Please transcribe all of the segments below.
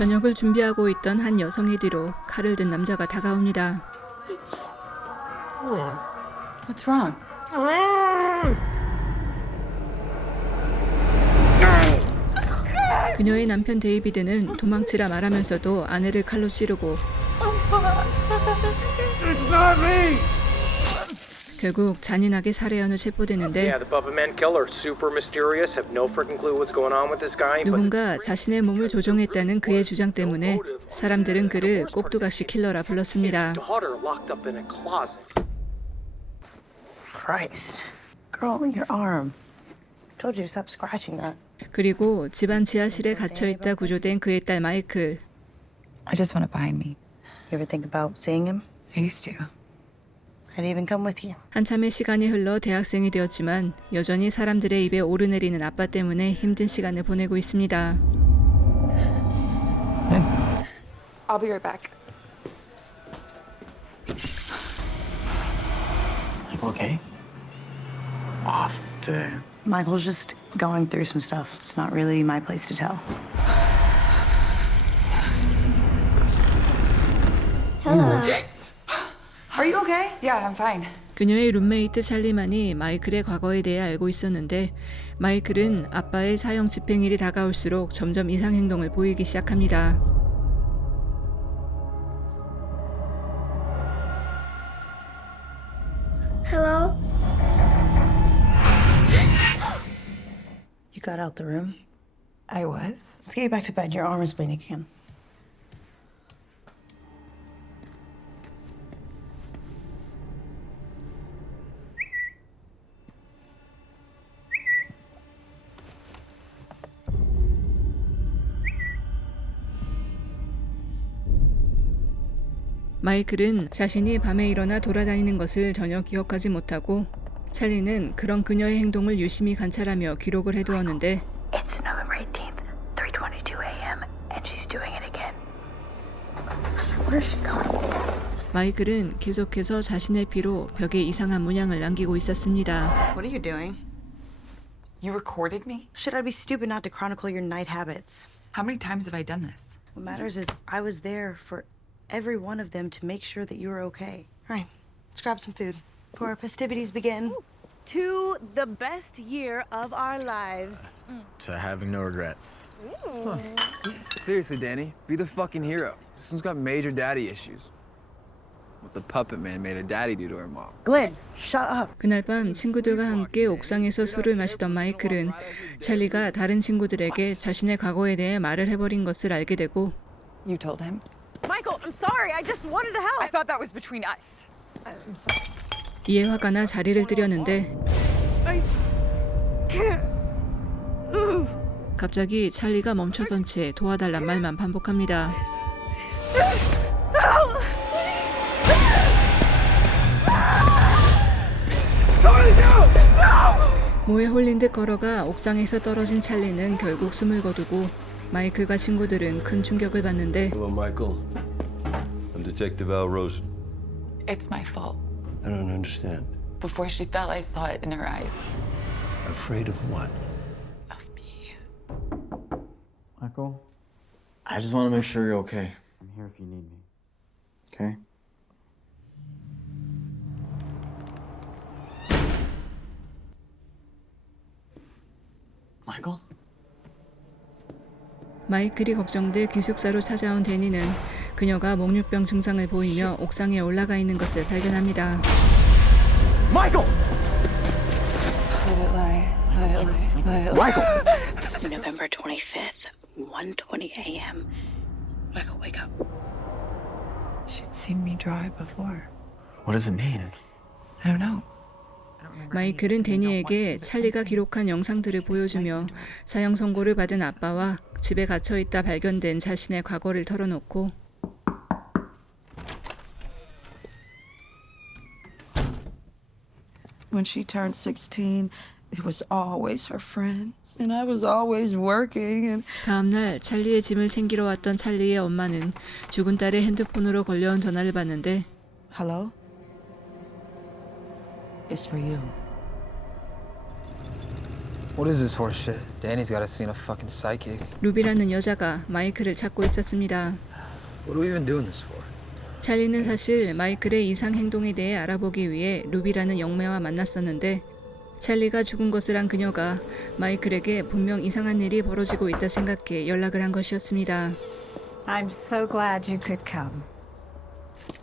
저녁을 준비하고 있던 한 여성의 뒤로 칼을 든 남자가 다가옵니다. What's wrong? 그녀의 남편 데이비드는 도망치라 말하면서도 아내를 칼로 찌르고 It's not me! 결국 잔인하게 살해한후 체포되는데 Yeah, the Bubba Man killer, super mysterious, have no freaking clue what's going on with this guy. But 누군가 자신의 몸을 조종했다는 그의 주장 때문에 사람들은 그를 꼭두각시 킬러라 불렀습니다. daughter locked up in a closet. Christ. Girl, your arm. Told you to stop scratching that. 그리고 집안 지하실에 갇혀있다 구조된 그의 딸 마이클. I just want it behind me. You ever think about seeing him? I used to. I'd even come with you. 한참의 시간이 흘러 대학생이 되었지만 여전히 사람들의 입에 오르내리는 아빠 때문에 힘든 시간을 보내고 있습니다. I'll be right back. Is Michael okay? Off to... Michael's just going through some stuff. It's not really my place to tell. Are you okay? Yeah, I'm fine. 그녀의 룸메이트 찰리만이 마이클의 과거에 대해 알고 있었는데 마이클은 아빠의 사형 집행일이 다가올수록 점점 이상 행동을 보이기 시작합니다. Hello? You got out the room? I was. Let's get you back to bed. Your arm is bleeding again. 마이클은 자신이 밤에 일어나 돌아다니는 것을 전혀 기억하지 못하고 찰리는 그런 그녀의 행동을 유심히 관찰하며 기록을 해두었는데 It's November 18th, 3:22 a.m. and she's doing it again. Where's she going? 마이클은 계속해서 자신의 피로 벽에 이상한 문양을 남기고 있었습니다. What are you doing? You recorded me? Should I be stupid not to chronicle your night habits? How many times have I done this? What matters is I was there for every one of them to make sure that you were okay. All right, let's grab some food before our festivities begin. To the best year of our lives. To having no regrets. Seriously, Danny, be the fucking hero. This one's got major daddy issues. What the puppet man made her daddy do to her mom. Glenn, shut up. 그날 밤 친구들과 함께 옥상에서 술을 마시던 마이클은 찰리가 다른 친구들에게 자신의 과거에 대해 말을 해버린 것을 알게 되고 You told him? Michael, I'm sorry. I just wanted to help. I thought that was between us. I'm sorry. 이에 화가 나 자리를 뜨려는데 I can't move. 갑자기 찰리가 멈춰선 채 도와달란 말만 반복합니다. 모에 홀린 듯 걸어가 옥상에서 떨어진 찰리는 결국 숨을 거두고 마이클과 친구들은 큰 충격을 받는데 Hello, Michael. I'm Detective Al Rosen. It's my fault. I don't understand. Before she fell, I saw it in her eyes. Afraid of what? Of me. Michael? I just want to make sure you're okay. I'm here if you need me. Okay? Michael? 마이클이 걱정돼 기숙사로 찾아온 데니는 그녀가 목류병 증상을 보이며 옥상에 올라가 있는 것을 발견합니다. Michael! Let it lie. Let it lie. Let it lie. Michael! November 25th, 1:20 a.m. Michael, wake up. She'd seen me drive before. What does it mean? I don't know. 마이클은 데니에게 찰리가 기록한 영상들을 보여주며 사형 선고를 받은 아빠와 집에 갇혀있다 발견된 자신의 과거를 털어놓고 When she turned 16, it was always her friends, and I was always working, and 다음날 찰리의 짐을 챙기러 왔던 찰리의 엄마는 죽은 딸의 핸드폰으로 걸려온 전화를 받는데 hello? It's for you. What is this horse shit? Danny's gotta see a fucking psychic. 루비라는 여자가 마이클을 찾고 있었습니다. What are we even doing this for? 찰리는 사실 마이클의 이상 행동에 대해 알아보기 위해 루비라는 영매와 만났었는데 찰리가 죽은 것을 안 그녀가 마이클에게 분명 이상한 일이 벌어지고 있다 생각해 연락을 한 것이었습니다. I'm so glad you could come.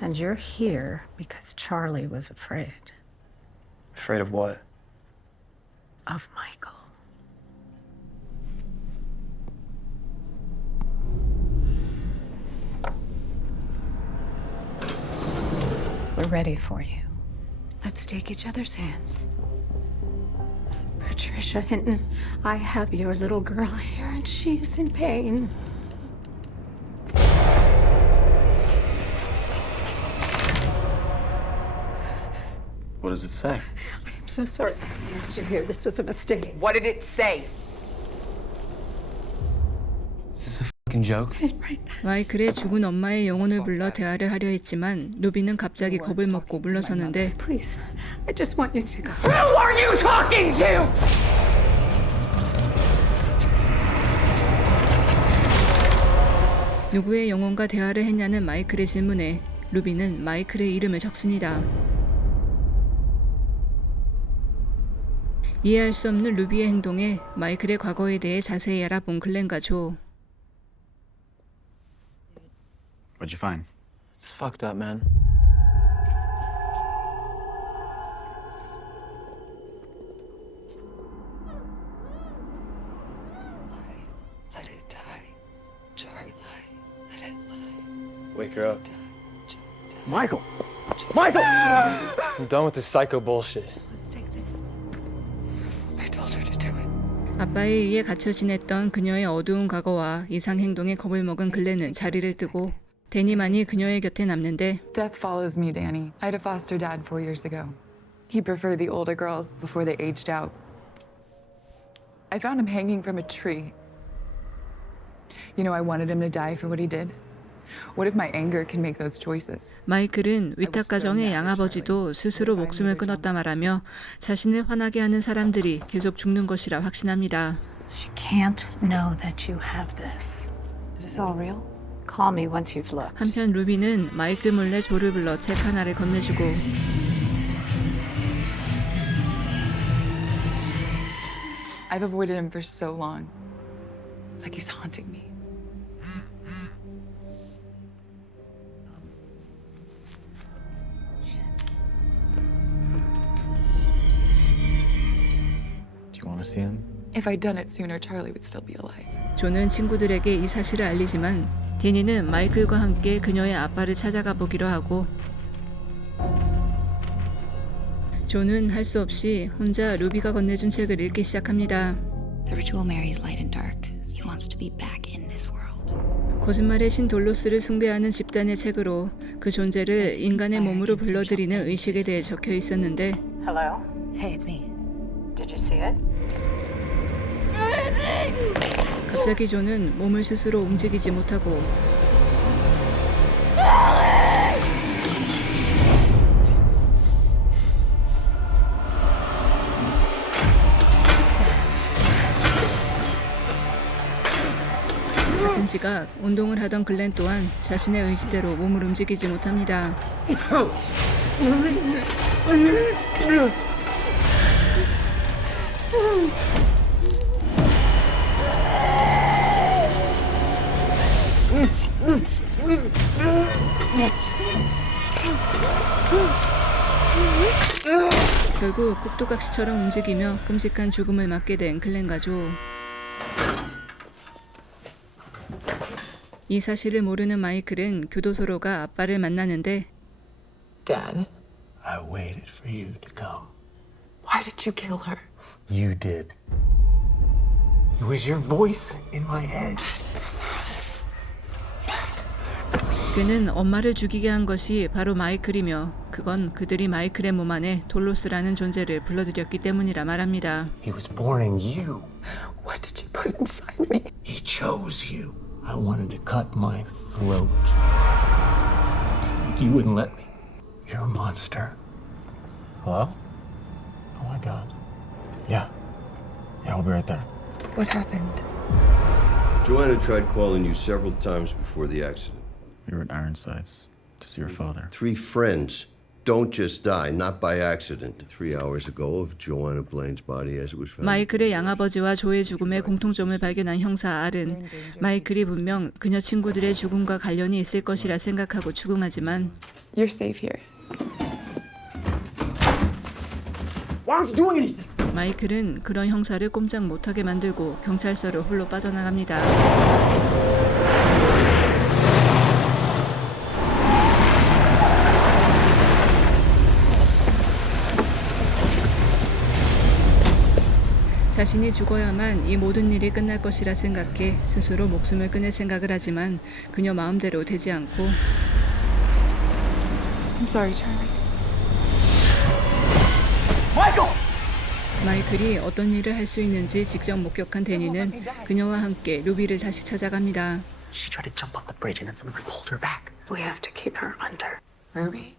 And you're here because Charlie was afraid Afraid of what? of Michael. We're ready for you. Let's take each other's hands. Patricia Hinton, I have your little girl here and she is in pain. What does it say? I'm so sorry I asked you here. This was a mistake. What did it say? Is this a fucking joke? 마이클의 죽은 엄마의 영혼을 불러 대화를 하려 했지만 루비는 갑자기 겁을 먹고 물러서는데 Please, I just want you to go. Who are you talking to? 누구의 영혼과 대화를 했냐는 마이클의 질문에 루비는 마이클의 이름을 적습니다. 이해할 수 없는 루비의 행동에 마이클의 과거에 대해 자세히 알아본 글렌과 조. What'd you find? It's fucked up, man. Let it die. Charlie, let it lie. Wake her up. Michael! Michael! I'm done with this psycho bullshit. I told her to do it. 아빠에 의해 갇혀 지냈던 그녀의 어두운 과거와 이상 행동에 겁을 먹은 글렌은 자리를 뜨고 데니만이 그녀의 곁에 남는데 Death follows me, Danny. I had a foster dad 4 years ago. He preferred the older girls before they aged out. I found him hanging from a tree. You know, I wanted him to die for what he did. What if my anger can make those choices? 마이클은 위탁가정의 양아버지도 스스로 목숨을 끊었다 말하며 자신을 화나게 하는 사람들이 계속 죽는 것이라 확신합니다. She can't know that you have this. Is this all real? Call me once you've looked. 한편 루비는 마이클 몰래 조를 불러 책 하나를 건네주고 I've avoided him for so long. It's like he's haunting me. Do you want to see him? If I'd done it sooner, Charlie would still be alive. 조는 친구들에게 이 사실을 알리지만 데니는 마이클과 함께 그녀의 아빠를 찾아가 보기로 하고 조는 할 수 없이 혼자 루비가 건네준 책을 읽기 시작합니다. The ritual marries light and dark. He wants to be back in this world. 거짓말의 신 돌로스를 숭배하는 집단의 책으로 그 존재를 인간의 몸으로 불러들이는 의식에 대해 적혀 있었는데 Hello? Hey, it's me. Did you see it? 갑자기 조는 몸을 스스로 움직이지 못하고 같은 시각 운동을 하던 글렌 또한 자신의 의지대로 몸을 움직이지 못합니다. 결국 꼭두각시처럼 움직이며 끔찍한 죽음을 맞게 된 글렌과 조. 이 사실을 모르는 마이클은 교도소로 가 아빠를 만나는데 Dad, I waited for you to come. why did you kill her? You did. It was your voice in my head. 그는 엄마를 죽이게 한 것이 바로 마이클이며 그건 그들이 마이클의 몸 안에 돌로스라는 존재를 불러들였기 때문이라 말합니다. He was born in you. What did you put inside me? He chose you. I wanted to cut my throat. You wouldn't let me. You're a monster. Hello? Oh my God. Yeah. Yeah, I'll be right there. What happened? Joanna tried calling you several times before the accident. We were at Ironsides to see your father. 3 friends don't just die, not by accident. 3 hours ago of Joanna Blaine's body as it was found. 마이클의 양아버지와 조의 죽음의 공통점을 발견한 형사 R은 마이클이 분명 그녀 친구들의 죽음과 관련이 있을 것이라 생각하고 추궁하지만 You're safe here. Why aren't you doing anything? 마이클은 그런 형사를 꼼짝 못하게 만들고 경찰서를 홀로 빠져나갑니다. 자신이 죽어야만 이 모든 일이 끝날 것이라 생각해 스스로 목숨을 끊을 생각을 하지만 그녀 마음대로 되지 않고 I'm sorry, Charlie. 마이클이 어떤 일을 할 수 있는지 직접 목격한 데니는 그녀와 함께 루비를 다시 찾아갑니다. She tried to jump off the bridge and then someone pulled her back. We have to keep her under. Ruby.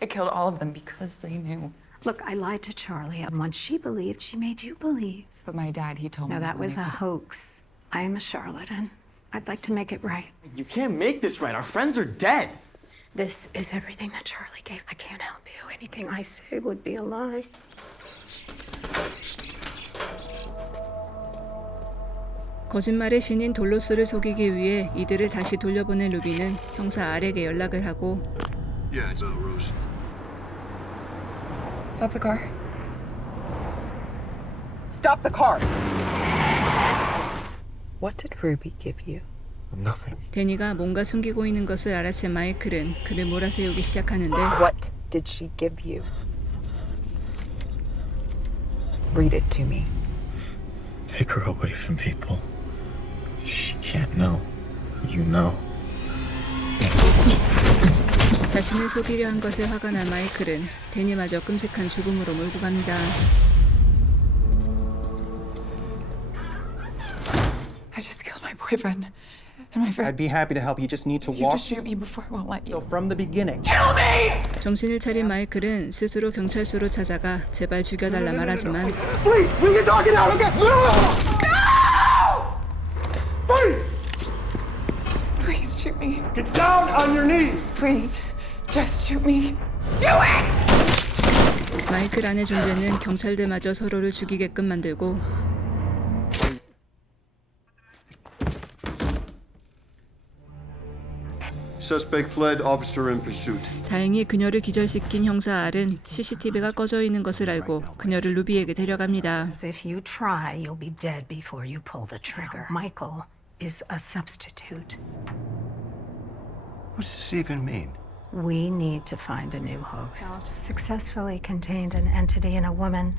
It killed all of them because they knew. Look, I lied to Charlie. And once she believed, she made you believe. But my dad, he told me. Now, that was a hoax. I am a charlatan. I'd like to make it right. You can't make this right. Our friends are dead. This is everything that Charlie gave. I can't help you. Anything I say would be a lie. 거짓말의 신인 돌로스를 속이기 위해 이들을 다시 돌려보낸 루비는 형사 R에게 연락을 하고 Yeah, it's Rose. Stop the car. Stop the car. What did Ruby give you? Nothing. 데니가 뭔가 숨기고 있는 것을 알아챈 마이클은 그를 몰아세우기 시작하는데 What did she give you? Read it to me. Take her away from people. She can't know. You know. 자신을 속이려 한 것에 화가 난 마이클은 데니마저 끔찍한 죽음으로 몰고 갑니다. I just killed my boyfriend and my friend. I'd be happy to help. You just need to You have walk. to shoot me before I won't let you. From the beginning. 정신을 차린 마이클은 스스로 경찰서로 찾아가 제발 죽여달라 말하지만 Please, bring your dog out, okay? No! Please! Please shoot me. Get down on your knees! Please, just shoot me. 마이클 안의 존재는 경찰들마저 서로를 죽이게끔 만들고 Suspect fled, officer in pursuit. 다행히 그녀를 기절시킨 형사 R은 CCTV가 꺼져 있는 것을 알고 그녀를 루비에게 데려갑니다. As if you try, you'll be dead before you pull the trigger. Michael is a substitute. What's this even mean? We need to find a new host. Successfully contained an entity in a woman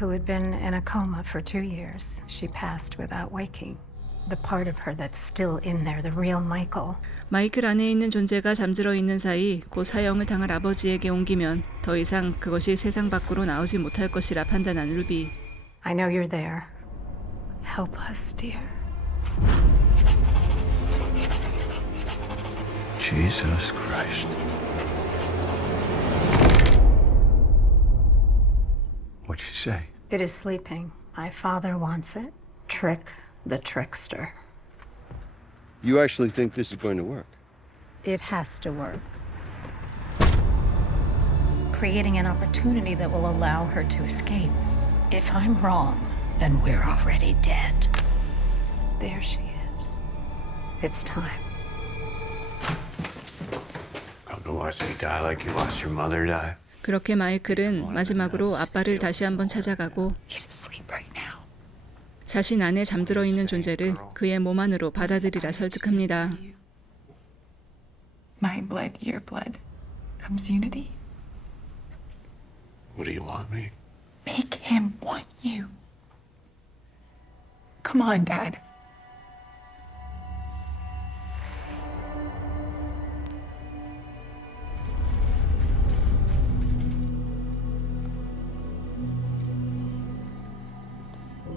who had been in a coma for 2 years. She passed without waking. The part of her that's still in there, the real Michael. 마이클 안에 있는 존재가 잠들어 있는 사이 곧 사형을 당할 아버지에게 옮기면 더 이상 그것이 세상 밖으로 나오지 못할 것이라 판단한 루비. I know you're there. Help us, dear. Jesus Christ. What'd she say? It is sleeping. My father wants it. Trick the trickster. You actually think this is going to work? It has to work. Creating an opportunity that will allow her to escape. If I'm wrong, then we're already dead. There she is. It's time. Gonna watch me die like you watched your mother die. 그렇게 마이클은 마지막으로 아빠를 다시 한번 찾아가고 He's asleep right now. 자신 안에 잠들어 있는 존재를 그의 몸 안으로 받아들이라 설득합니다. My blood, your blood. Comes unity. What do you want me? Make him want you. Come on, Dad.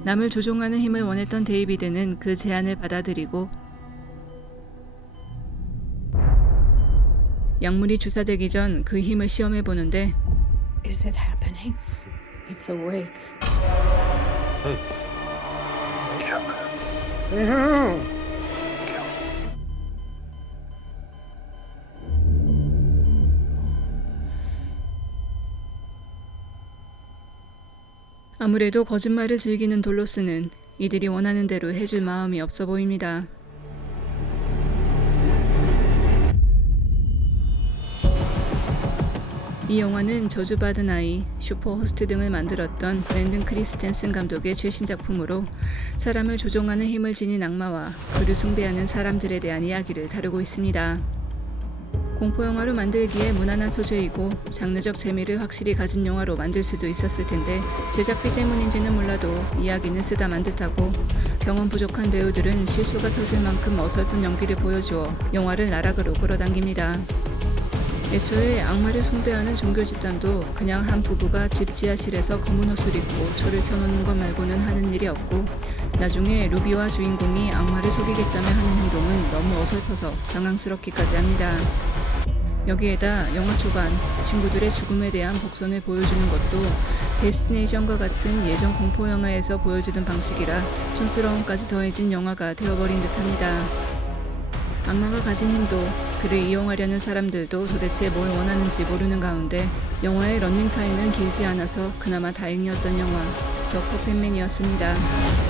남을 조종하는 힘을 원했던 데이비드는 그 제안을 받아들이고 약물이 주사되기 전 그 힘을 시험해 보는데 Is it happening? It's awake. 아무래도 거짓말을 즐기는 돌로스는 이들이 원하는 대로 해줄 마음이 없어 보입니다. 이 영화는 저주받은 아이, 슈퍼호스트 등을 만들었던 브랜든 크리스텐슨 감독의 최신 작품으로 사람을 조종하는 힘을 지닌 악마와 그를 숭배하는 사람들에 대한 이야기를 다루고 있습니다. 공포영화로 만들기에 무난한 소재이고 장르적 재미를 확실히 가진 영화로 만들 수도 있었을 텐데 제작비 때문인지는 몰라도 이야기는 쓰다만 듯하고 경험 부족한 배우들은 실수가 터질 만큼 어설픈 연기를 보여주어 영화를 나락으로 끌어당깁니다. 애초에 악마를 숭배하는 종교 집단도 그냥 한 부부가 집 지하실에서 검은 옷을 입고 초를 켜놓는 것 말고는 하는 일이 없고 나중에 루비와 주인공이 악마를 속이겠다며 하는 행동은 너무 어설퍼서 당황스럽기까지 합니다. 여기에다 영화 초반 친구들의 죽음에 대한 복선을 보여주는 것도 데스티네이션과 같은 예전 공포 영화에서 보여주던 방식이라 촌스러움까지 더해진 영화가 되어버린 듯합니다. 악마가 가진 힘도 그를 이용하려는 사람들도 도대체 뭘 원하는지 모르는 가운데 영화의 런닝타임은 길지 않아서 그나마 다행이었던 영화 더 퍼펫맨이었습니다.